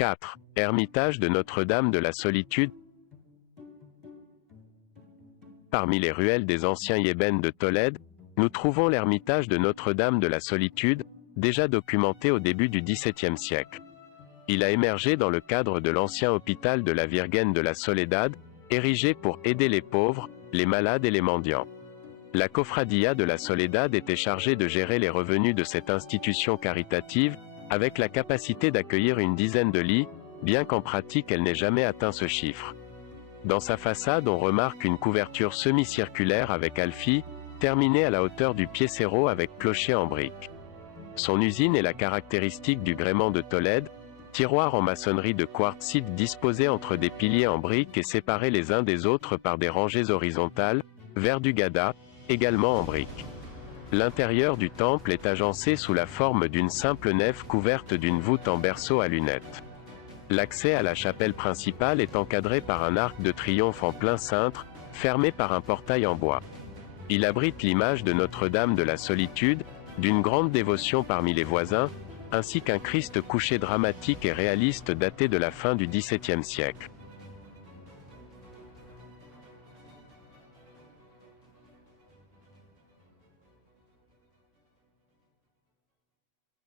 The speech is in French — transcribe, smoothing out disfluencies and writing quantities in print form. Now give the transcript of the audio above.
4. Ermitage de Notre-Dame de la Solitude. Parmi les ruelles des anciens yébènes de Tolède, nous trouvons l'ermitage de Notre-Dame de la Solitude, déjà documenté au début du XVIIe siècle. Il a émergé dans le cadre de l'ancien hôpital de la Virgen de la Soledad, érigé pour aider les pauvres, les malades et les mendiants. La Cofradía de la Soledad était chargée de gérer les revenus de cette institution caritative, avec la capacité d'accueillir une dizaine de lits, bien qu'en pratique elle n'ait jamais atteint ce chiffre. Dans sa façade on remarque une couverture semi-circulaire avec alfie, terminée à la hauteur du piécero avec clocher en briques. Son usine est la caractéristique du gréement de Tolède, tiroirs en maçonnerie de quartzite disposés entre des piliers en briques et séparés les uns des autres par des rangées horizontales, Verdugada, également en briques. L'intérieur du temple est agencé sous la forme d'une simple nef couverte d'une voûte en berceau à lunettes. L'accès à la chapelle principale est encadré par un arc de triomphe en plein cintre, fermé par un portail en bois. Il abrite l'image de Notre-Dame de la Solitude, d'une grande dévotion parmi les voisins, ainsi qu'un Christ couché dramatique et réaliste daté de la fin du XVIIe siècle.